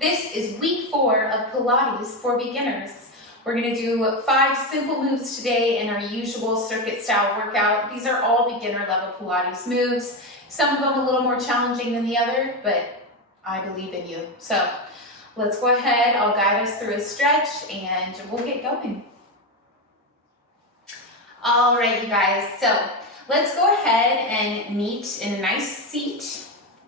This is week 4 of Pilates for beginners. We're going to do 5 simple moves today in our usual circuit style workout. These are all beginner level Pilates moves. Some of them a little more challenging than the other, but I believe in you. So let's go ahead. I'll guide us through a stretch and we'll get going. All right, you guys. So let's go ahead and meet in a nice seat.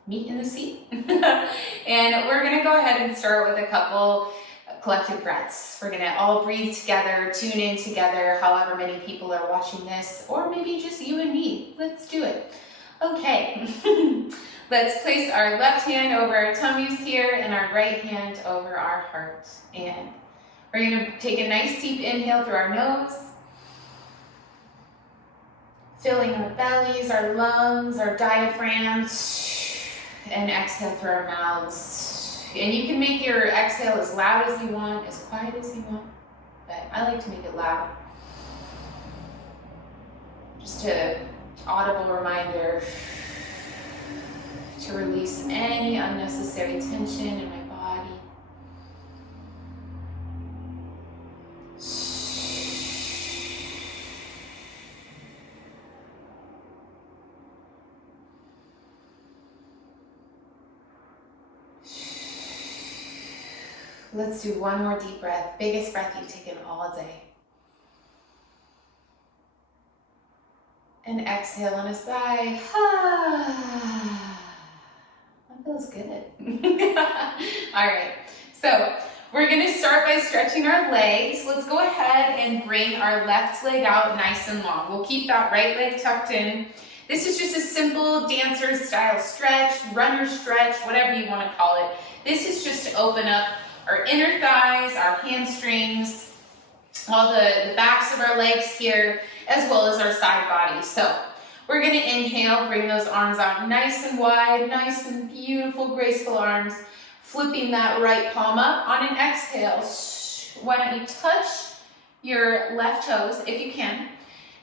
Meet in the seat. And we're going to go ahead and start with a couple collective breaths. We're going to all breathe together, tune in together, however many people are watching this, or maybe just you and me. Let's do it. Okay. Let's place our left hand over our tummies here and our right hand over our heart. And we're going to take a nice deep inhale through our nose, filling our bellies, our lungs, our diaphragms, and exhale through our mouths. And you can make your exhale as loud as you want, as quiet as you want, but I like to make it loud. Just an audible reminder to release any unnecessary tension in my body. Let's do one more deep breath, biggest breath you've taken all day. And exhale on a sigh. That feels good. All right, so we're gonna start by stretching our legs. Let's go ahead and bring our left leg out nice and long. We'll keep that right leg tucked in. This is just a simple dancer style stretch, runner stretch, whatever you wanna call it. This is just to open up our inner thighs, our hamstrings, all the backs of our legs here, as well as our side body. So we're gonna inhale, bring those arms out nice and wide, nice and beautiful, graceful arms, flipping that right palm up. On an exhale, why don't you touch your left toes if you can,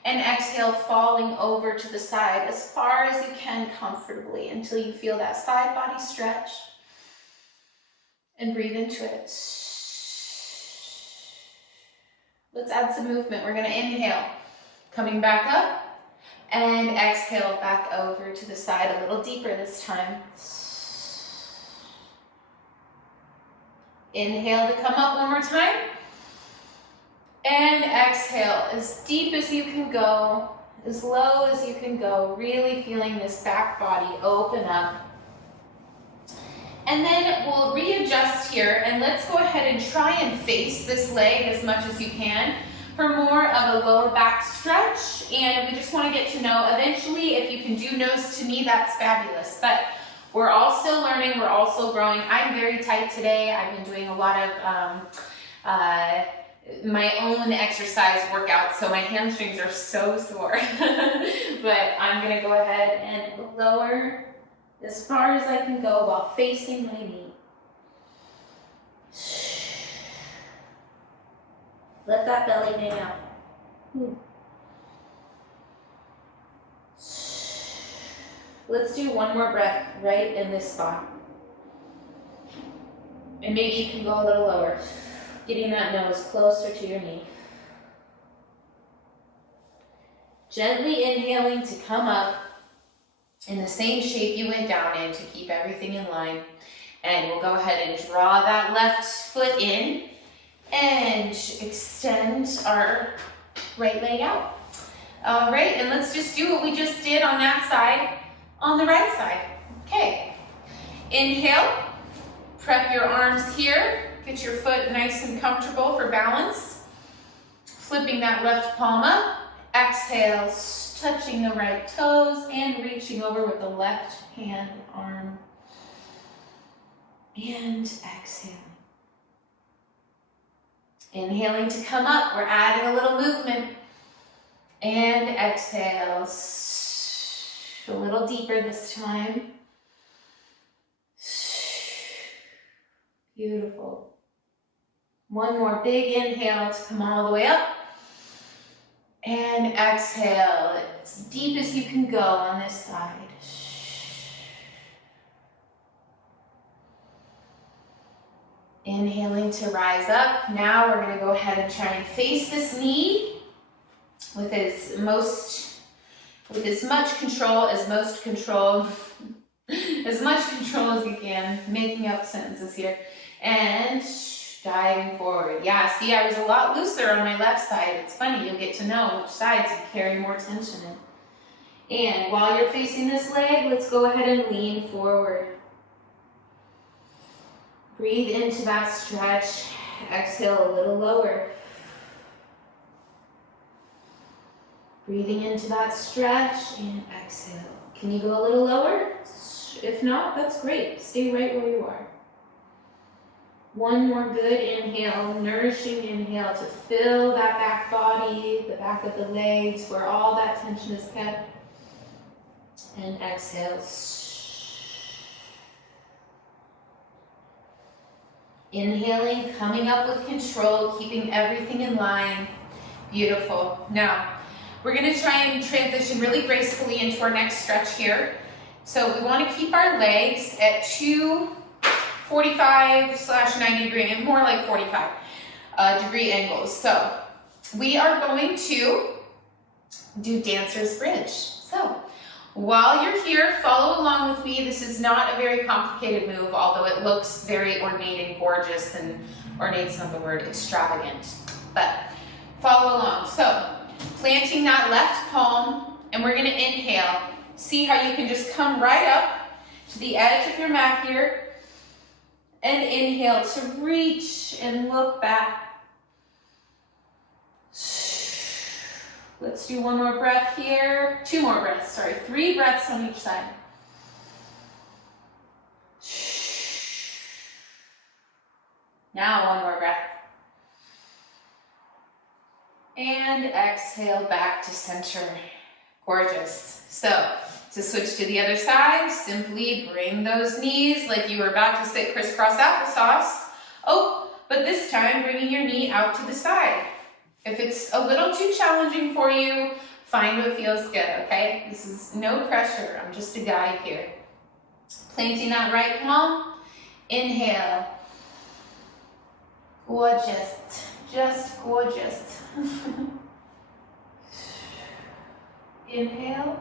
and exhale, falling over to the side as far as you can comfortably until you feel that side body stretch. And breathe into it. Let's add some movement. We're going to inhale, coming back up, and exhale back over to the side a little deeper this time. Inhale to come up one more time, and exhale as deep as you can go, as low as you can go, really feeling this back body open up. And then we'll readjust here, and let's go ahead and try and face this leg as much as you can for more of a lower back stretch. And we just want to get to know, eventually, if you can do nose to knee, that's fabulous. But we're all still learning, we're all still growing. I'm very tight today. I've been doing a lot of my own exercise workouts, so my hamstrings are so sore. But I'm going to go ahead and lower as far as I can go while facing my knee. Let that belly hang out. Let's do one more breath right in this spot. And maybe you can go a little lower, getting that nose closer to your knee. Gently inhaling to come up in the same shape you went down in to keep everything in line. And we'll go ahead and draw that left foot in and extend our right leg out. All right, and let's just do what we just did on that side, on the right side. Okay, inhale, prep your arms here, get your foot nice and comfortable for balance. Flipping that left palm up, exhale, touching the right toes and reaching over with the left hand arm. And exhale. Inhaling to come up, we're adding a little movement. And exhale, a little deeper this time. Beautiful. One more big inhale to come all the way up. And exhale as deep as you can go on this side. Inhaling to rise up. Now we're gonna go ahead and try and face this knee with as much control as you can. Making up sentences here. And diving forward. Yeah, see, I was a lot looser on my left side. It's funny, you'll get to know which sides you carry more tension in. And while you're facing this leg, let's go ahead and lean forward. Breathe into that stretch. Exhale a little lower. Breathing into that stretch and exhale. Can you go a little lower? If not, that's great. Stay right where you are. One more good inhale, nourishing inhale to fill that back body, the back of the legs, where all that tension is kept. And exhale. Inhaling, coming up with control, keeping everything in line. Beautiful. Now, we're gonna try and transition really gracefully into our next stretch here. So we wanna keep our legs at 245/90 degree, and more like 45 degree angles. So we are going to do dancer's bridge. So while you're here, follow along with me. This is not a very complicated move, although it looks very ornate and gorgeous, and ornate's not the word, extravagant, but follow along. So planting that left palm, and we're gonna inhale. See how you can just come right up to the edge of your mat here, and inhale to reach and look back. Let's do one more breath here. 2 more breaths, sorry. 3 breaths on each side. Now 1 more breath. And exhale back to center. Gorgeous. So to switch to the other side, simply bring those knees like you were about to sit crisscross applesauce. Oh, but this time bringing your knee out to the side. If it's a little too challenging for you, find what feels good, okay? This is no pressure, I'm just a guide here. Planting that right palm, inhale. Gorgeous, just gorgeous. Inhale.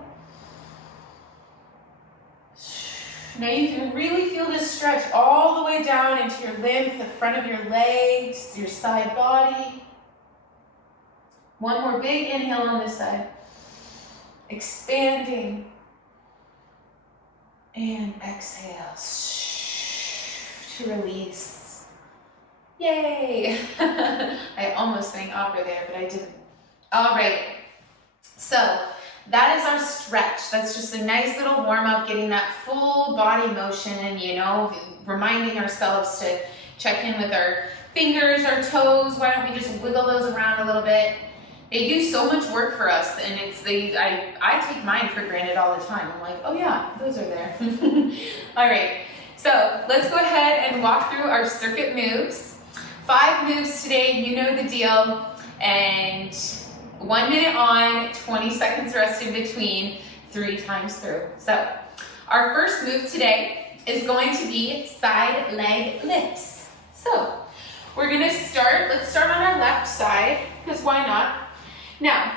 Now you can really feel this stretch all the way down into your lymph, the front of your legs, your side body. One more big inhale on this side. Expanding. And exhale. To release. Yay! I almost sang opera there, but I didn't. All right. So that is our stretch. That's just a nice little warm up, getting that full body motion, and reminding ourselves to check in with our fingers, our toes. Why don't we just wiggle those around a little bit? They do so much work for us, and I take mine for granted all the time. I'm like, oh yeah, those are there. All right, so let's go ahead and walk through our circuit moves. 5 moves today, you know the deal, and 1 minute on, 20 seconds rest in between, 3 times through. So our first move today is going to be side leg lifts. So we're gonna let's start on our left side, because why not? Now,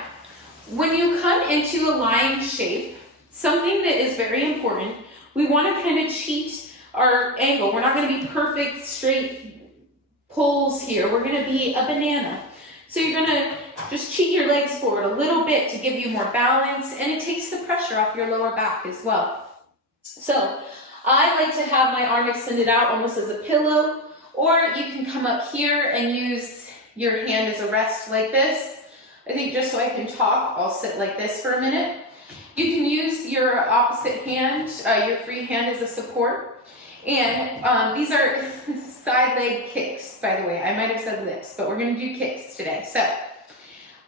when you come into a lying shape, something that is very important, we want to kind of cheat our angle. We're not going to be perfect straight pulls here. We're going to be a banana. So you're going to just cheat your legs forward a little bit to give you more balance, and it takes the pressure off your lower back as well. So I like to have my arm extended out almost as a pillow, or you can come up here and use your hand as a rest like this. I think just so I can talk, I'll sit like this for a minute. You can use your opposite hand, your free hand as a support. And these are side leg kicks, by the way. I might have said lifts, but we're gonna do kicks today. So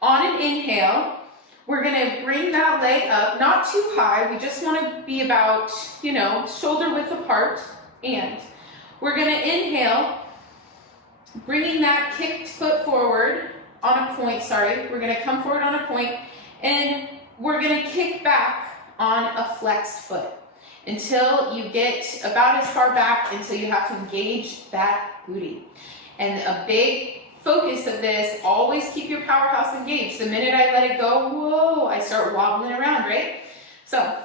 on an inhale, we're gonna bring that leg up, not too high. We just wanna be about, shoulder width apart. And we're gonna inhale, bringing that kicked foot forward, on a point, we're gonna come forward on a point, and we're gonna kick back on a flexed foot. until you get about as far back until you have to engage that booty. And a big focus of this, always keep your powerhouse engaged. The minute I let it go, whoa, I start wobbling around, right? So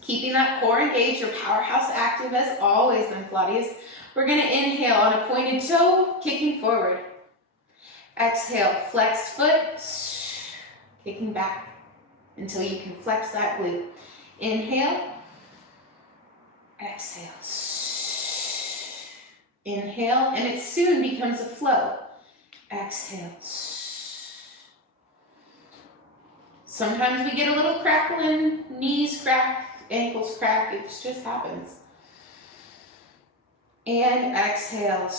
keeping that core engaged, your powerhouse active as always in Pilates. We're gonna inhale on a pointed toe, kicking forward. Exhale, flexed foot, kicking back until you can flex that glute. Inhale, exhale. Inhale, and it soon becomes a flow. Exhale. Sometimes we get a little crackling, knees crack, ankles crack, it just happens. And exhale.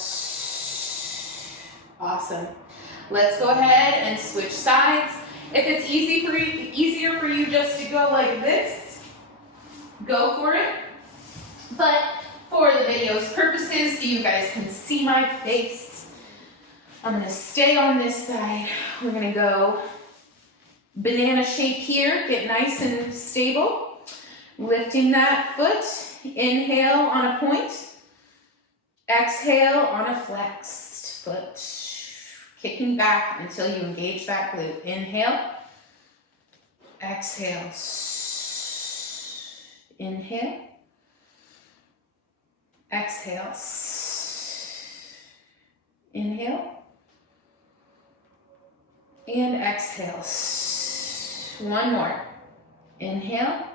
Awesome. Let's go ahead and switch sides. If it's easier for you just to go like this, go for it. But for the video's purposes, so you guys can see my face, I'm gonna stay on this side. We're gonna go banana shape here, get nice and stable. Lifting that foot, inhale on a point, exhale on a flexed foot. Kicking back until you engage that glute. Inhale, exhale, inhale, exhale, inhale, and exhale. One more. Inhale,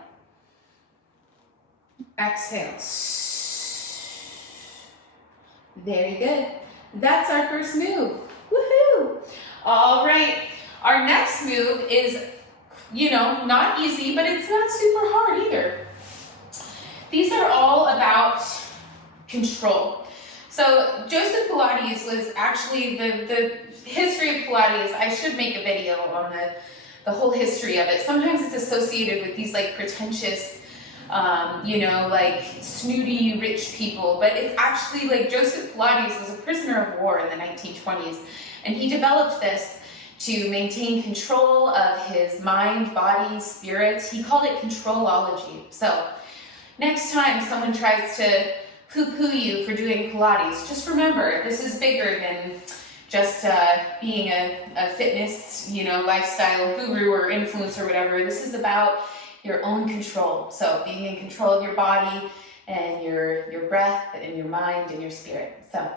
exhale. Very good. That's our first move. Woohoo! All right, our next move is, not easy, but it's not super hard either. These are all about control. So Joseph Pilates was actually the history of Pilates. I should make a video on the whole history of it. Sometimes it's associated with these like pretentious, like snooty rich people, but it's actually like Joseph Pilates was a prisoner of war in the 1920s, and he developed this to maintain control of his mind, body, spirit. He called it controlology. So next time someone tries to poo-poo you for doing Pilates, just remember, this is bigger than just being a fitness, lifestyle guru or influencer or whatever. This is about your own control. So being in control of your body and your breath and your mind and your spirit. So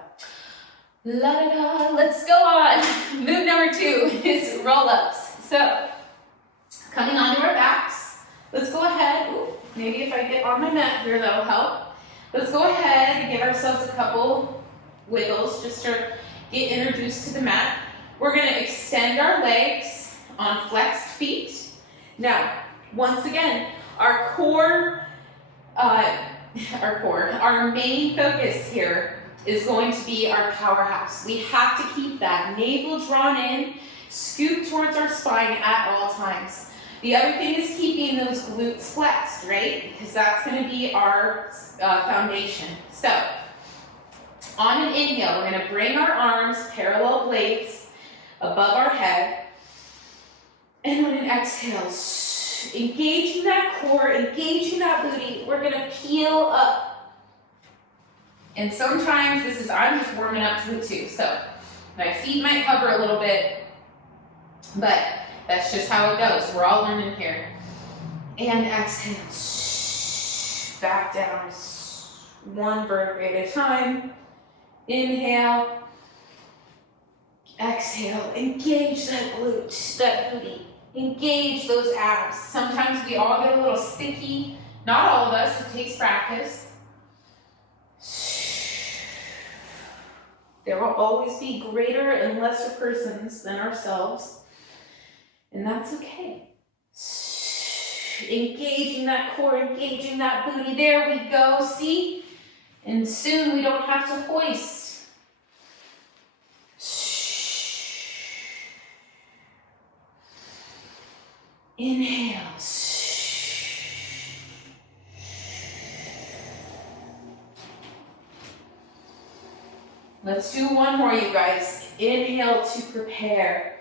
let's go on. Move number 2 is roll-ups. So coming onto our backs, let's go ahead. Ooh, maybe if I get on my mat here, that'll help. Let's go ahead and give ourselves a couple wiggles just to get introduced to the mat. We're gonna extend our legs on flexed feet. Now, once again, our main focus here is going to be our powerhouse. We have to keep that navel drawn in, scoop towards our spine at all times. The other thing is keeping those glutes flexed, right? Because that's going to be our foundation. So, on an inhale, we're going to bring our arms parallel blades above our head. And on an exhale, engaging that core, engaging that booty, we're going to peel up. And sometimes I'm just warming up to it too. So my feet might hover a little bit, but that's just how it goes. We're all learning here. And exhale, back down, one vertebrae at a time. Inhale, exhale, engage that glute, that booty. Engage those abs. Sometimes we all get a little sticky. Not all of us, it takes practice. There will always be greater and lesser persons than ourselves, and that's okay. Engaging that core, engaging that booty. There we go, see? And soon we don't have to hoist. Inhale. Let's do one more, you guys. Inhale to prepare.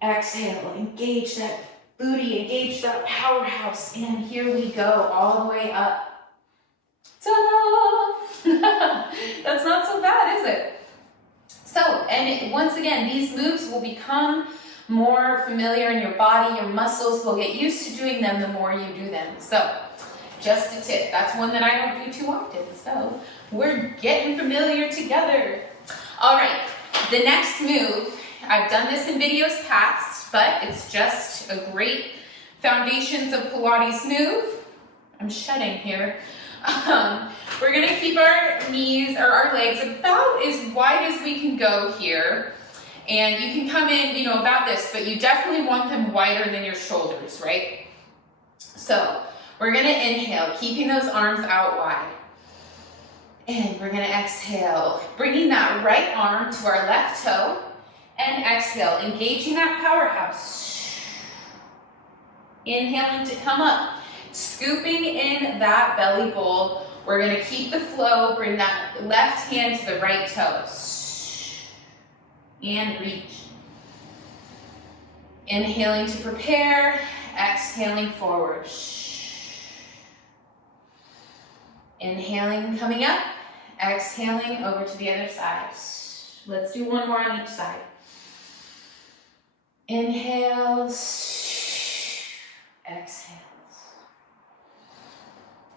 Exhale, engage that booty, engage that powerhouse, and here we go, all the way up. Ta-da! That's not so bad, is it? So, and once again, these moves will become more familiar in your body, your muscles will get used to doing them the more you do them. So, just a tip, that's one that I don't do too often, so we're getting familiar together. All right, the next move, I've done this in videos past, but it's just a great foundations of Pilates move. I'm shedding here. We're gonna keep our knees or our legs about as wide as we can go here. And you can come in, you know, about this, but you definitely want them wider than your shoulders, right? So we're gonna inhale, keeping those arms out wide. And we're gonna exhale, bringing that right arm to our left toe, and exhale, engaging that powerhouse. Inhaling to come up, scooping in that belly bowl. We're gonna keep the flow, bring that left hand to the right toe. And reach. Inhaling to prepare, exhaling forward. Inhaling, coming up, exhaling over to the other side. Let's do one more on each side. Inhale, exhale.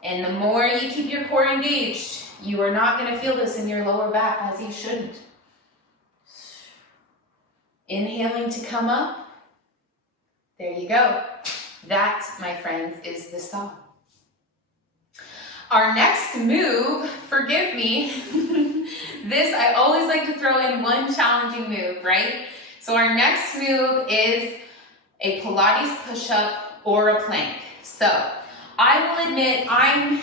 And the more you keep your core engaged, you are not going to feel this in your lower back, as you shouldn't. Inhaling to come up. There you go. That, my friends, is the song. Our next move, forgive me, this, I always like to throw in one challenging move, right? So our next move is a Pilates push-up or a plank. So I will admit I'm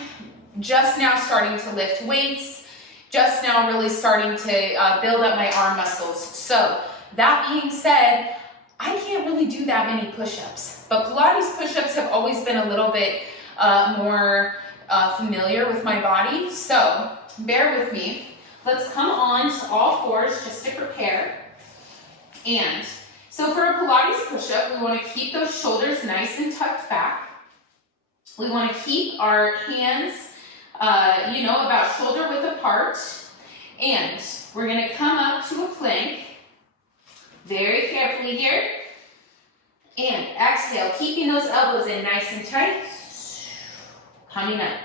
just now starting to lift weights, just now really starting to build up my arm muscles. So that being said, I can't really do that many push-ups, but Pilates push-ups have always been a little bit more familiar with my body. So bear with me. Let's come on to all fours just to prepare. And so for a Pilates push-up, we want to keep those shoulders nice and tucked back. We want to keep our hands, about shoulder width apart. And we're going to come up to a plank. Very carefully here. And exhale, keeping those elbows in nice and tight. Coming up.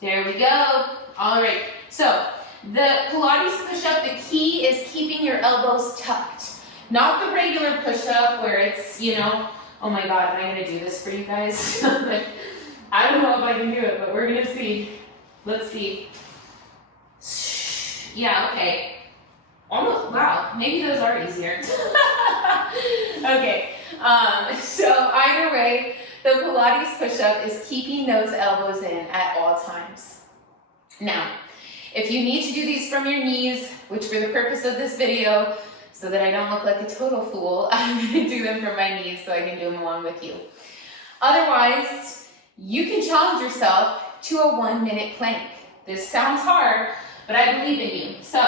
There we go. All right. So the Pilates push-up, the key is keeping your elbows tucked. Not the regular push-up where it's, oh my God, am I going to do this for you guys? I don't know if I can do it, but we're going to see. Let's see. Yeah, okay. Almost, wow, maybe those are easier. Okay, so either way, the Pilates push-up is keeping those elbows in at all times. Now, if you need to do these from your knees, which for the purpose of this video, so that I don't look like a total fool, I'm gonna do them from my knees so I can do them along with you. Otherwise, you can challenge yourself to a 1-minute plank. This sounds hard, but I believe in you. So,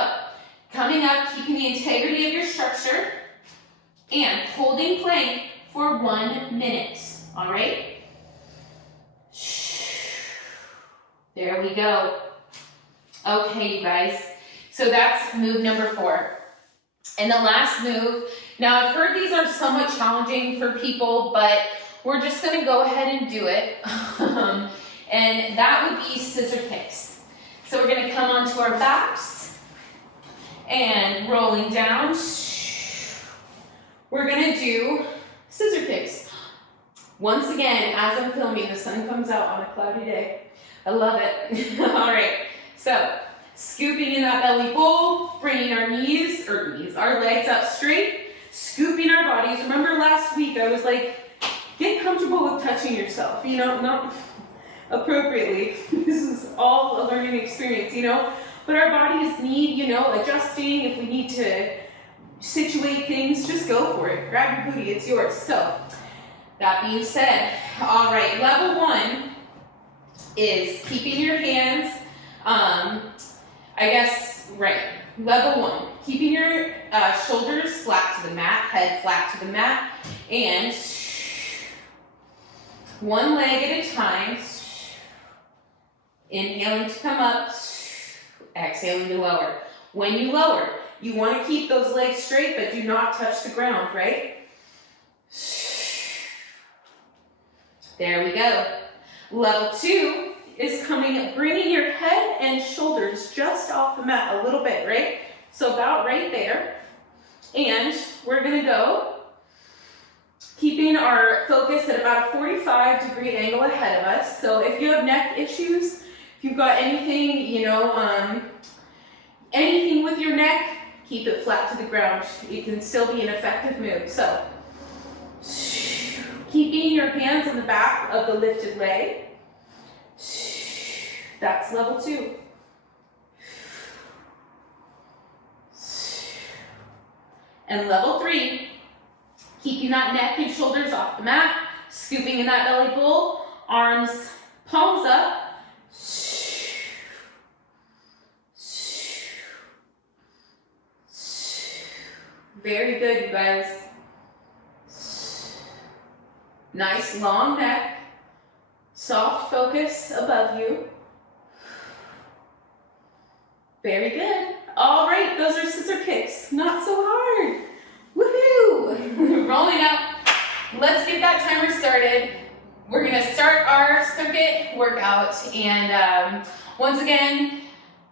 coming up, keeping the integrity of your structure, and holding plank for 1 minute, all right? There we go. Okay, you guys, so that's move number 4. And the last move, now I've heard these are somewhat challenging for people, but we're just gonna go ahead and do it. And that would be scissor kicks. So we're gonna come onto our backs and rolling down. We're gonna do scissor kicks. Once again, as I'm filming, the sun comes out on a cloudy day. I love it. All right, so scooping in that belly bowl, bringing our our legs up straight, scooping our bodies. Remember last week I was like, get comfortable with touching yourself, not appropriately. This is all a learning experience, but our bodies need, adjusting. If we need to situate things, just go for it. Grab your booty, it's yours. So that being said, all right, level 1 is keeping your hands, level 1. keeping your shoulders flat to the mat, head flat to the mat, and one leg at a time. Inhaling to come up, exhaling to lower. When you lower, you want to keep those legs straight, but do not touch the ground, right? There we go. Level 2 is bringing your head and shoulders just off the mat a little bit, right? So about right there. And we're gonna go, keeping our focus at about a 45-degree angle ahead of us. So if you have neck issues, if you've got anything, anything with your neck, keep it flat to the ground. It can still be an effective move. So, keeping your hands on the back of the lifted leg. That's level 2. And level 3, keeping that neck and shoulders off the mat, scooping in that belly bowl, arms, palms up. Very good, you guys. Nice long neck, soft focus above you. Very good. All right, those are scissor kicks. Not so hard. Woohoo! Rolling up. Let's get that timer started. We're gonna start our circuit workout, and once again,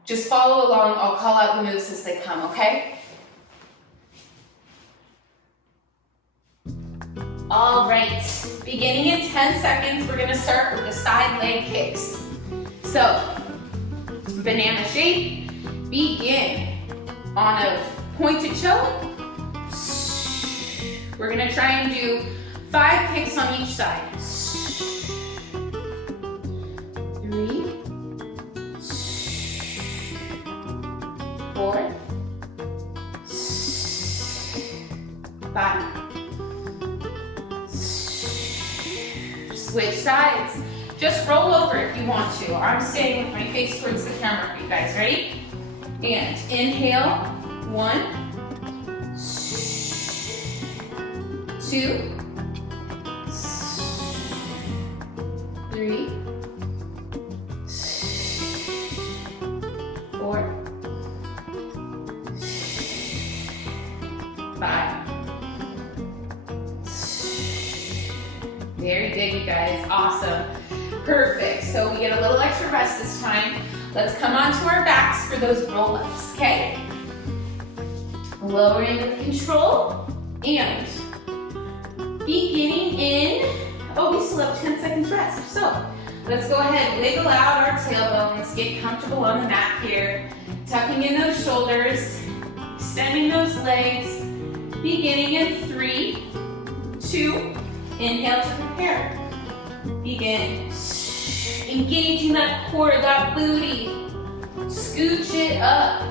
just follow along. I'll call out the moves as they come, okay? All right, beginning in 10 seconds, we're gonna start with the side leg kicks. So, banana shape, begin on a pointed toe. We're gonna try and do 5 kicks on each side. 3, 4, 5. Switch sides. Just roll over if you want to. I'm staying with my face towards the camera for you guys. Ready? And inhale. 1, 2, 3, 4, 5. Very good, you guys. Awesome. Perfect. So we get a little extra rest this time. Let's come onto our backs for those roll-ups, okay? Lowering with control and beginning in, we still have 10 seconds rest. So let's go ahead, wiggle out our tailbones, get comfortable on the mat here, tucking in those shoulders, extending those legs, beginning in 3, 2, inhale to prepare. Begin. Engaging that core, that booty. Scooch it up.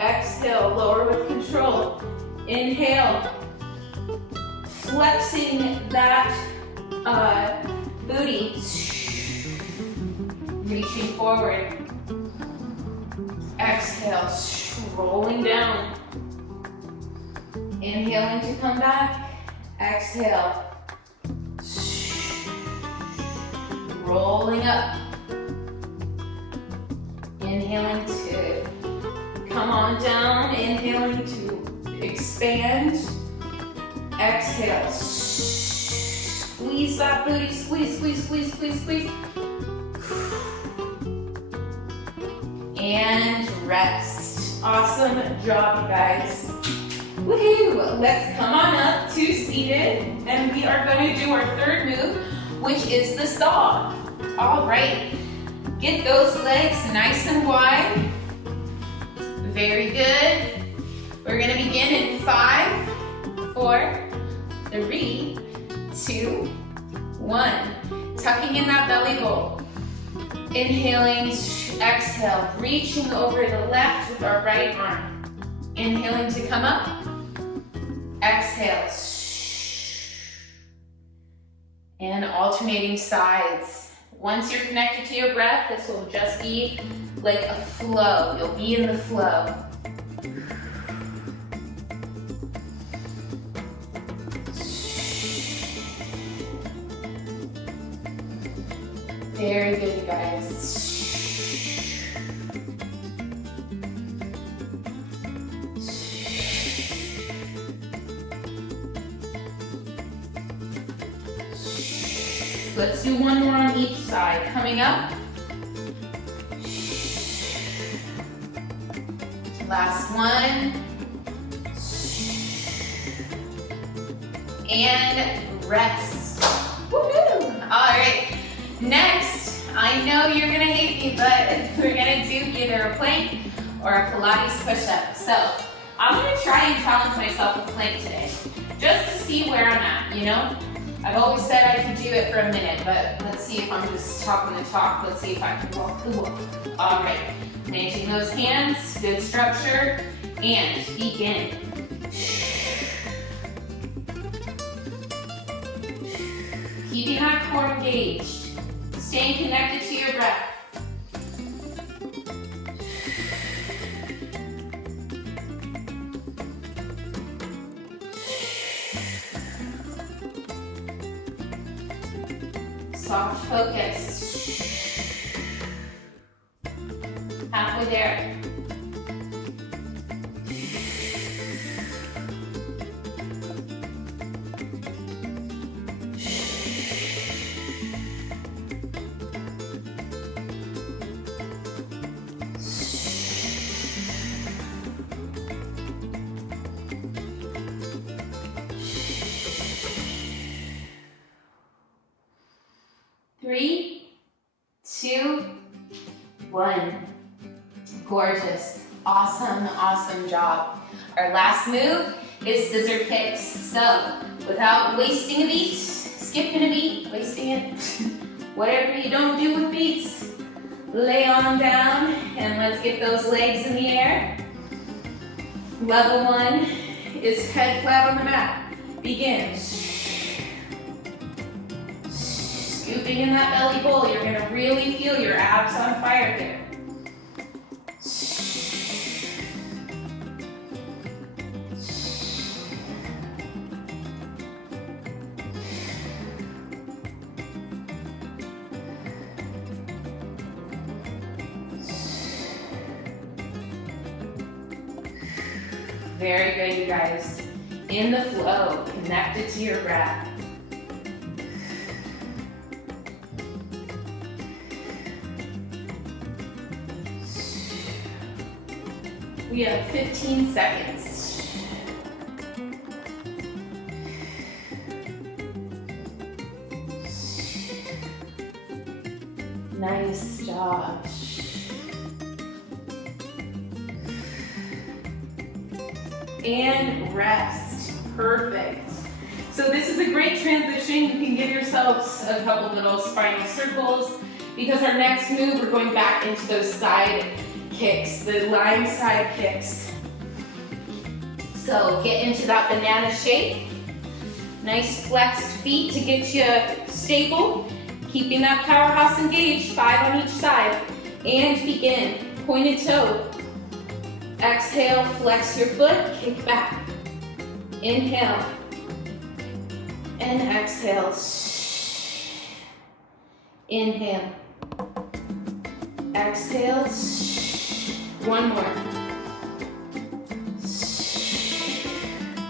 Exhale, lower with control. Inhale. Flexing that booty. Reaching forward. Exhale, rolling down. Inhaling to come back. Exhale. Rolling up. Inhaling to come on down. Inhaling to expand. Exhale. Squeeze that booty. Squeeze, squeeze, squeeze, squeeze, squeeze. And rest. Awesome job, you guys. Woohoo! Let's come on up to seated, and we are going to do our third move, which is the saw. All right, get those legs nice and wide. Very good. We're going to begin in 5, 4, 3, 2, 1. Tucking in that belly bowl. Inhaling, exhale, reaching over the left with our right arm. Inhaling to come up. Exhale. And alternating sides. Once you're connected to your breath, this will just be like a flow. You'll be in the flow. Very good, you guys. Let's do one more on each side. Coming up. Last one. And rest. Woohoo! All right. Next, I know you're gonna hate me, but we're gonna do either a plank or a Pilates push-up. So I'm gonna try and challenge myself with plank today, just to see where I'm at, you know? I've always said I could do it for a minute, but let's see if I'm just talking the talk. Let's see if I can walk the walk. All right, planting those hands, good structure, and begin. Keeping that core engaged, staying connected to your breath. Soft focus. Halfway there. Three, two, one. Gorgeous. Awesome, awesome job. Our last move is scissor kicks. So, without wasting a beat, skipping a beat, wasting it, whatever you don't do with beats, lay on down and let's get those legs in the air. Level one is head flat on the mat. Begin. Scooping in that belly bowl, you're gonna really feel your abs on fire here. Very good, you guys. In the flow, connected to your breath. We have 15 seconds. Nice job. And rest. Perfect. So this is a great transition. You can give yourselves a couple little spinal circles because our next move, we're going back into those side kicks, the lying side kicks. So get into that banana shape. Nice flexed feet to get you stable. Keeping that powerhouse engaged, 5 on each side. And begin. Pointed toe. Exhale, flex your foot, kick back. Inhale. And exhale. Inhale. Exhale. One more.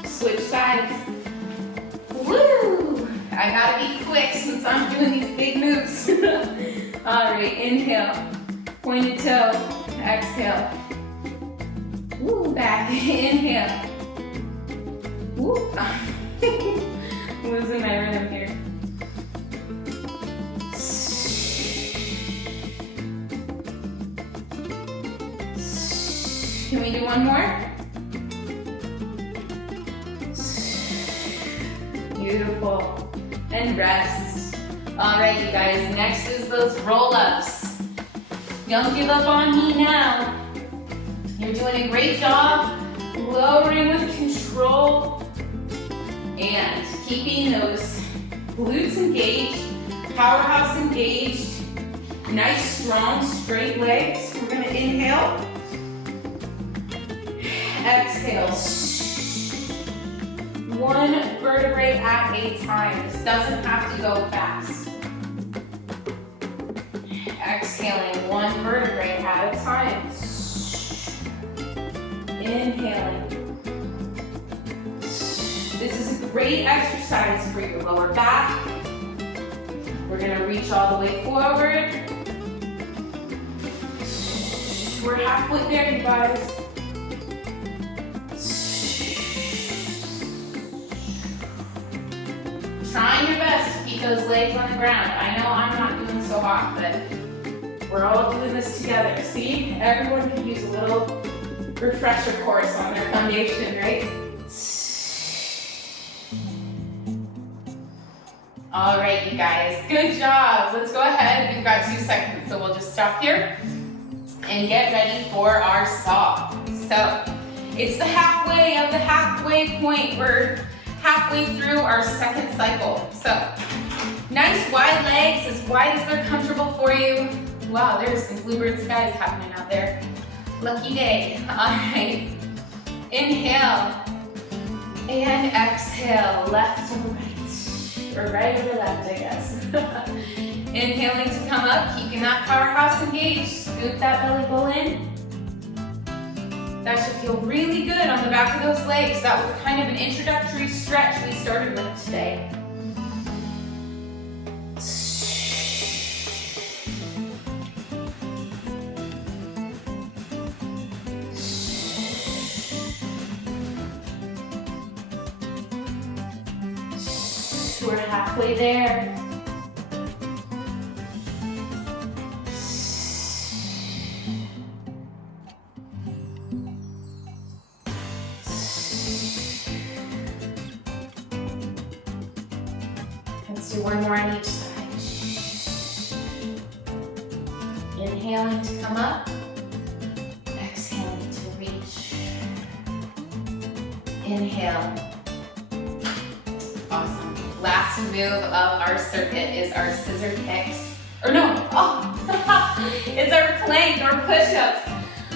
Switch sides. Woo! I gotta be quick since I'm doing these big moves. All right, inhale. Pointed toe. Exhale. Woo, back. Inhale. Woo. Losing my rhythm here. Can we do one more? Beautiful. And rest. All right, you guys, next is those roll-ups. Don't give up on me now. You're doing a great job lowering with control and keeping those glutes engaged, Powerhouse engaged. Nice, strong, straight legs. We're gonna inhale. Exhale. One vertebrae at a time. This doesn't have to go fast. Exhaling, one vertebrae at a time. Inhaling. This is a great exercise for your lower back. We're gonna reach all the way forward. We're halfway there, you guys. Trying your best to keep those legs on the ground. I know I'm not doing so hot, but we're all doing this together. See, everyone could use a little refresher course on their foundation, right? All right, you guys, good job. Let's go ahead. We've got 2 seconds, so we'll just stop here and get ready for our saw. So it's the halfway of the halfway point. We're halfway through our second cycle. So nice wide legs, as wide as they're comfortable for you. Wow, there's some bluebird skies happening out there. Lucky day. All right. Inhale and exhale, left and right, or right over left, I guess. Inhaling to come up, keeping that powerhouse engaged. Scoop that belly bowl in. That should feel really good on the back of those legs. That was kind of an introductory stretch we started with today. We're halfway there. Let's do one more on each side. Inhaling to come up. Exhaling to reach. Inhale. Awesome. Last move of our circuit is our scissor kicks. Or no, it's our plank or push-ups.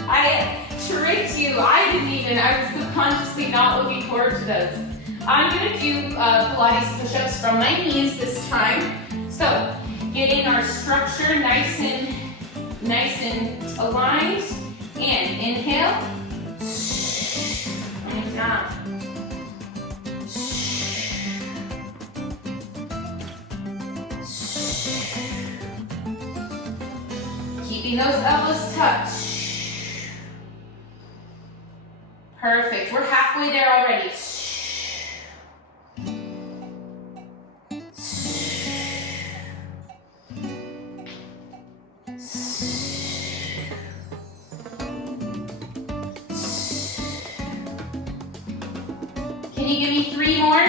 I tricked you. I was subconsciously not looking forward to those. I'm gonna do Pilates push-ups from my knees this time. So, getting our structure nice and aligned. And inhale. And down. Keeping those elbows touch. Perfect. We're halfway there already. Can you give me 3 more?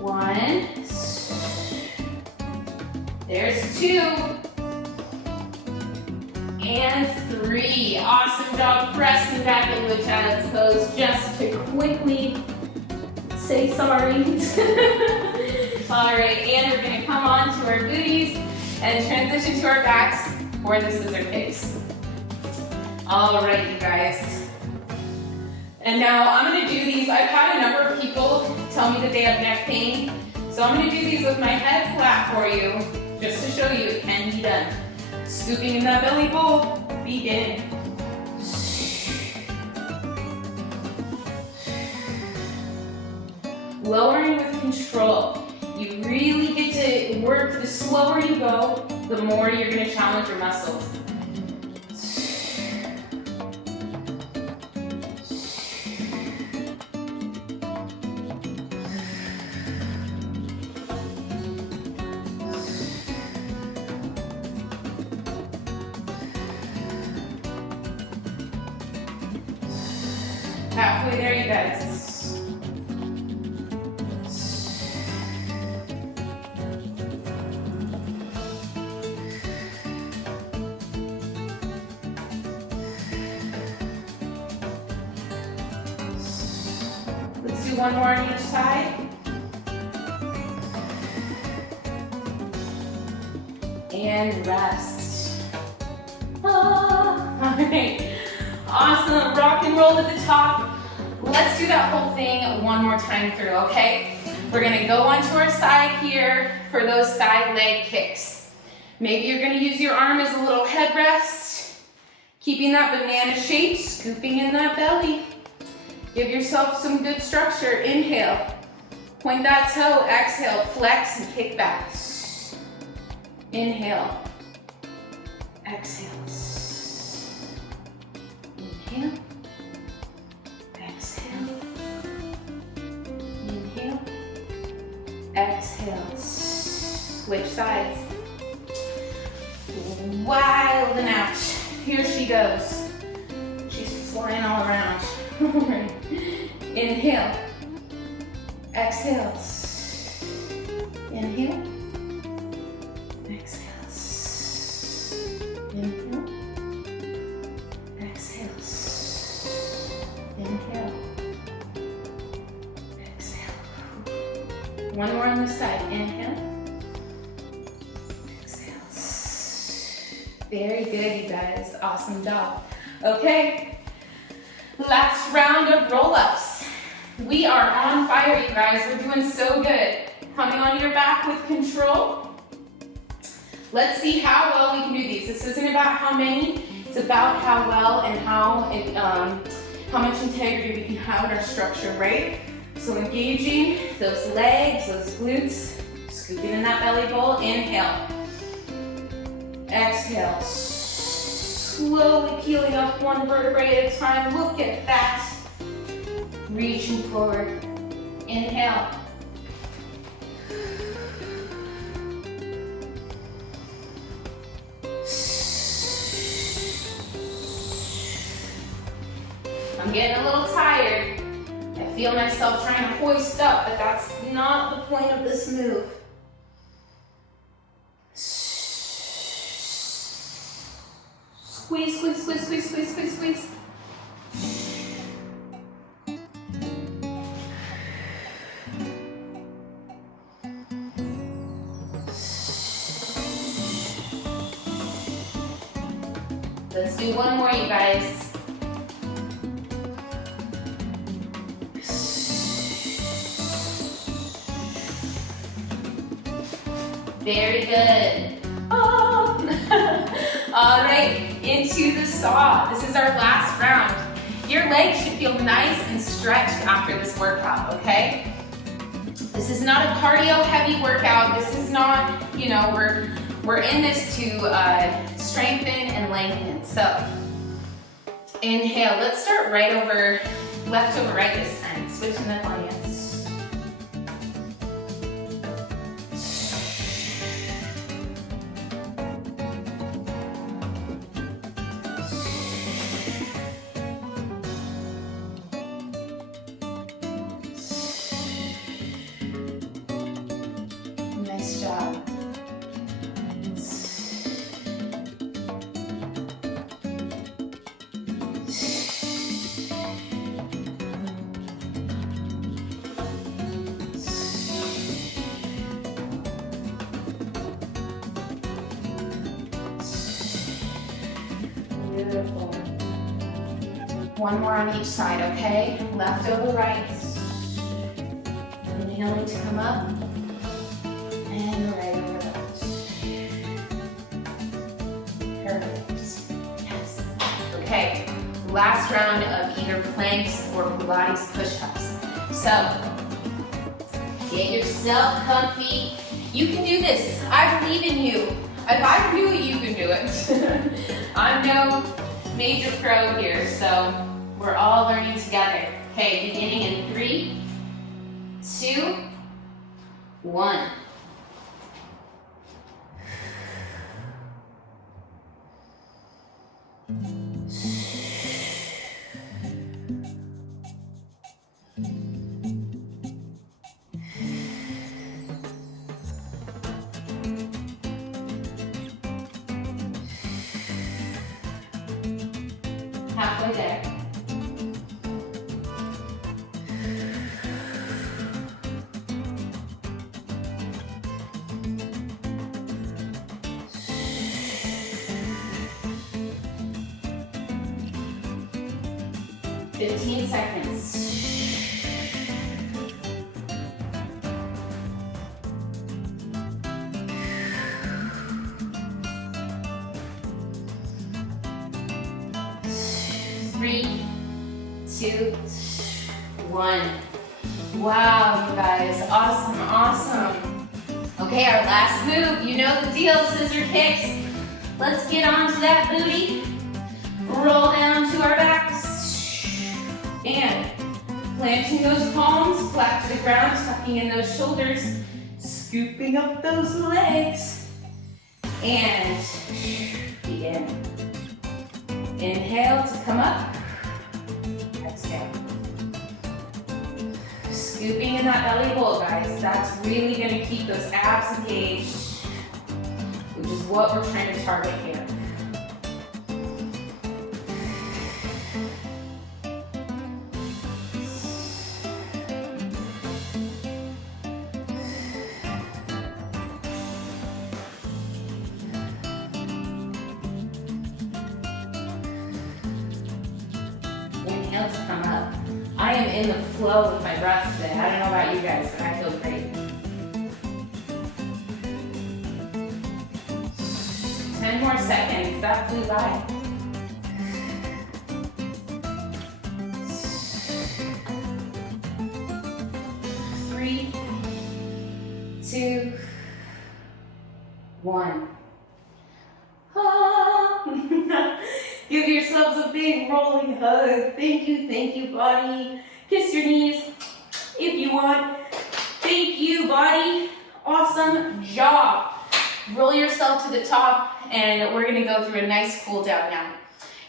1. There's 2. And 3. Awesome job pressing back into a child's pose just to quickly say sorry. All right, and we're gonna come on to our booties and transition to our backs for the scissor kicks. All right, you guys. And now I'm gonna do these. I've had a number of people tell me that they have neck pain. So I'm gonna do these with my head flat for you, just to show you it can be done. Scooping in that belly bowl, begin. Lowering with control. You really get to work, the slower you go, the more you're gonna challenge your muscles. Halfway there, you guys. Let's do one more on each side. and rest. All right, awesome, rock and roll at the top. Let's do that whole thing one more time through, okay? We're gonna go onto our side here for those side leg kicks. Maybe you're gonna use your arm as a little headrest, keeping that banana shape, scooping in that belly. Give yourself some good structure. Inhale, point that toe, exhale, flex and kick back. Inhale, exhale. Inhale, exhale, inhale, exhale. Switch sides. Wild and out. Here she goes. She's flying all around. Inhale, exhale. Inhale, exhale. Inhale, exhale. Inhale, exhale. One more on this side. Inhale, exhale. Very good, you guys. Awesome job. Okay, last round of roll-ups. We are on fire, you guys. We're doing so good. Coming on your back with control. Let's see how well we can do these. This isn't about how many, it's about how well and how much integrity we can have in our structure, right? So engaging those legs, those glutes, scooping in that belly bowl. Inhale, exhale. Slowly peeling up one vertebrae at a time. Look at that. Reaching forward. Inhale. I'm getting a little tired. I feel myself trying to hoist up, but that's not the point of this move. Squeeze, squeeze, squeeze, squeeze, squeeze, squeeze, squeeze. Let's do one more, you guys. Very good. Oh. All right, into the saw. This is our last round. Your legs should feel nice and stretched after this workout, okay? This is not a cardio heavy workout. This is not, you know, we're in this to strengthen and lengthen. So inhale, let's start right over, left over right this time. Switching up on you. Nice job. Beautiful. One more on each side, okay? Left over right. Inhaling to come up. And right over left. Perfect. Yes. Okay. Last round of either planks or Pilates push-ups. So, get yourself comfy. You can do this. I believe in you. If I can do it, you can do it. I'm no major pro here, so we're all learning together. Okay, beginning in 3, 2, 1. Halfway there. 15 seconds. 3, 2, 1. Wow, you guys, awesome, awesome. Okay, our last move, you know the deal, scissor kicks. Let's get onto that booty. Roll down to our backs. And planting those palms, flat to the ground, tucking in those shoulders, scooping up those legs. And begin. Inhale to come up. Exhale. Scooping in that belly bowl, guys. That's really going to keep those abs engaged, which is what we're trying to target here. Inhale to come up. I am in the flow with my breath today. I don't know about you guys, but I feel great. 10 more seconds. That flew by. 3, 2, 1. Ah. Give yourselves a big rolling hug. Thank you, body. Kiss your knees if you want. Thank you, body. Awesome job. Roll yourself to the top, and we're gonna go through a nice cool down now.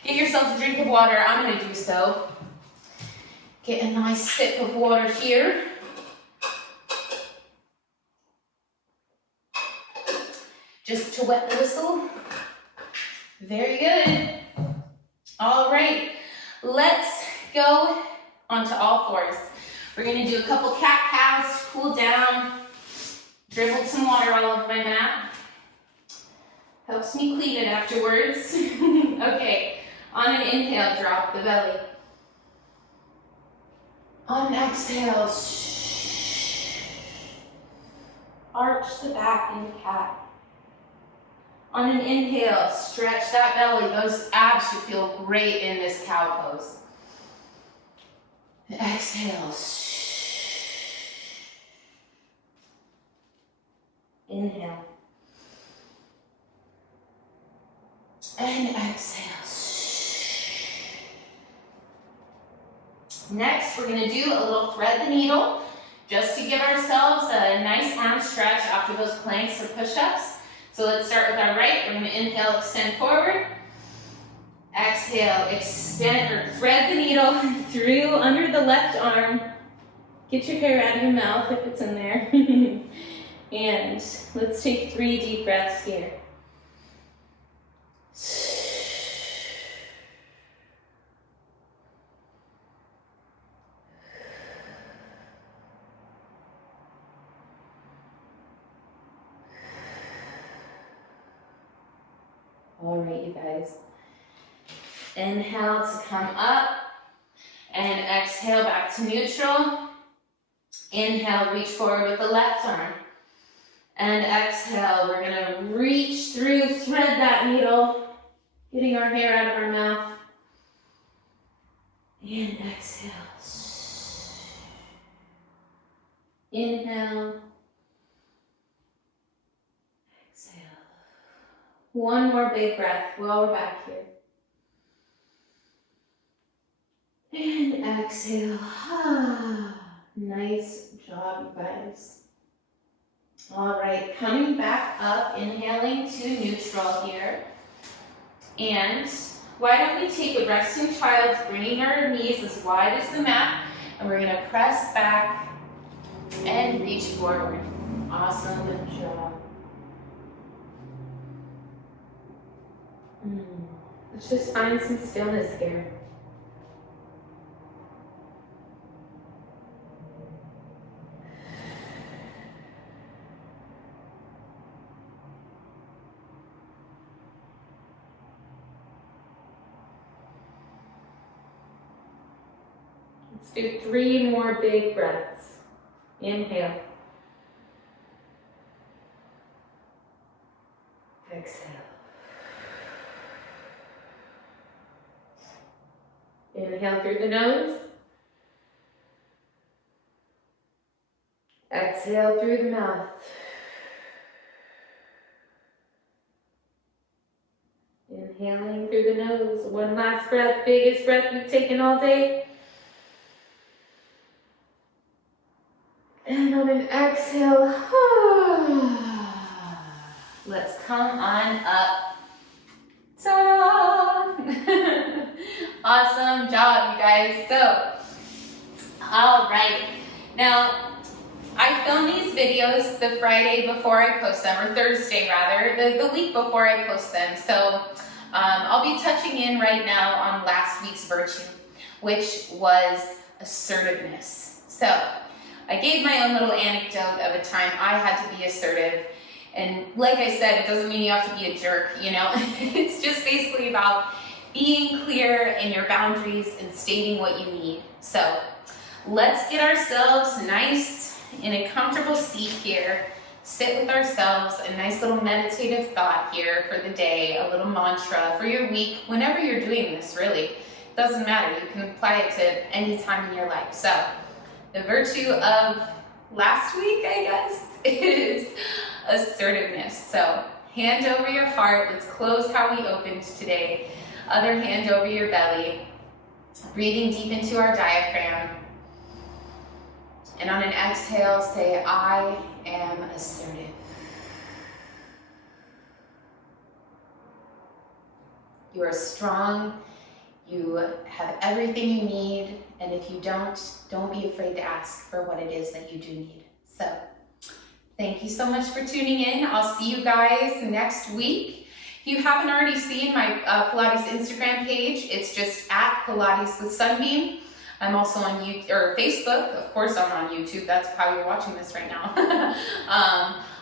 Get yourself a drink of water. I'm gonna do so. Get a nice sip of water here. Just to wet the whistle. Very good. All right, let's go onto all fours. We're gonna do a couple cat-cows to cool down. Dribbled some water all over my mat. Helps me clean it afterwards. Okay, on an inhale, drop the belly. On an exhale, arch the back in cat. On an inhale, stretch that belly. Those abs should feel great in this cow pose. Exhale. Inhale. And exhale. Next, we're going to do a little thread the needle just to give ourselves a nice arm stretch after those planks or push-ups. So let's start with our right. We're going to inhale, extend forward. Exhale, extend or thread the needle through under the left arm. Get your hair out of your mouth if it's in there. And let's take 3 deep breaths here. All right, you guys. Inhale to come up and exhale back to neutral. Inhale, reach forward with the left arm. And exhale, we're gonna reach through, thread that needle, getting our hair out of our mouth. And exhale. Inhale. One more big breath while we're back here. And exhale. Nice job, you guys. All right, coming back up, inhaling to neutral here. And why don't we take a resting child, bringing our knees as wide as the mat, and we're gonna press back and reach forward. Awesome, good job. Let's just find some stillness here. Let's do 3 more big breaths. Inhale. Exhale. Inhale through the nose. Exhale through the mouth. Inhaling through the nose. One last breath, biggest breath you've taken all day. And on an exhale, let's come on up. Ta-da! Awesome job, you guys. So, all right. Now, I film these videos the Friday before I post them, or Thursday rather, the week before I post them. So I'll be touching in right now on last week's virtue, which was assertiveness. So I gave my own little anecdote of a time I had to be assertive. And like I said, it doesn't mean you have to be a jerk, you know? It's just basically about being clear in your boundaries and stating what you need. So let's get ourselves nice in a comfortable seat here. Sit with ourselves, a nice little meditative thought here for the day, a little mantra for your week, whenever you're doing this, really. It doesn't matter, you can apply it to any time in your life. So, the virtue of last week, I guess, is assertiveness. So, hand over your heart, let's close how we opened today. Other hand over your belly, breathing deep into our diaphragm. And on an exhale, say, I am assertive. You are strong. You have everything you need. And if you don't be afraid to ask for what it is that you do need. So, thank you so much for tuning in. I'll see you guys next week. If you haven't already seen my Pilates Instagram page, it's just at Pilates with Sunbeam. I'm also on YouTube or Facebook. Of course, I'm on YouTube. That's how you're watching this right now.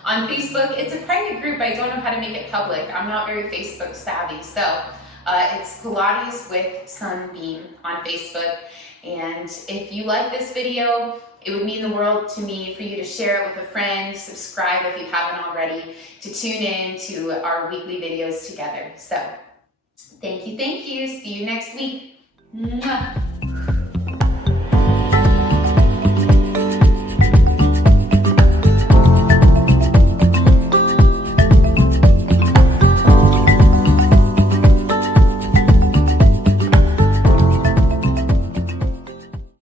On Facebook, it's a private group. I don't know how to make it public. I'm not very Facebook savvy. So it's Pilates with Sunbeam on Facebook. And if you like this video, it would mean the world to me for you to share it with a friend, subscribe if you haven't already, to tune in to our weekly videos together. So thank you. See you next week. Mwah.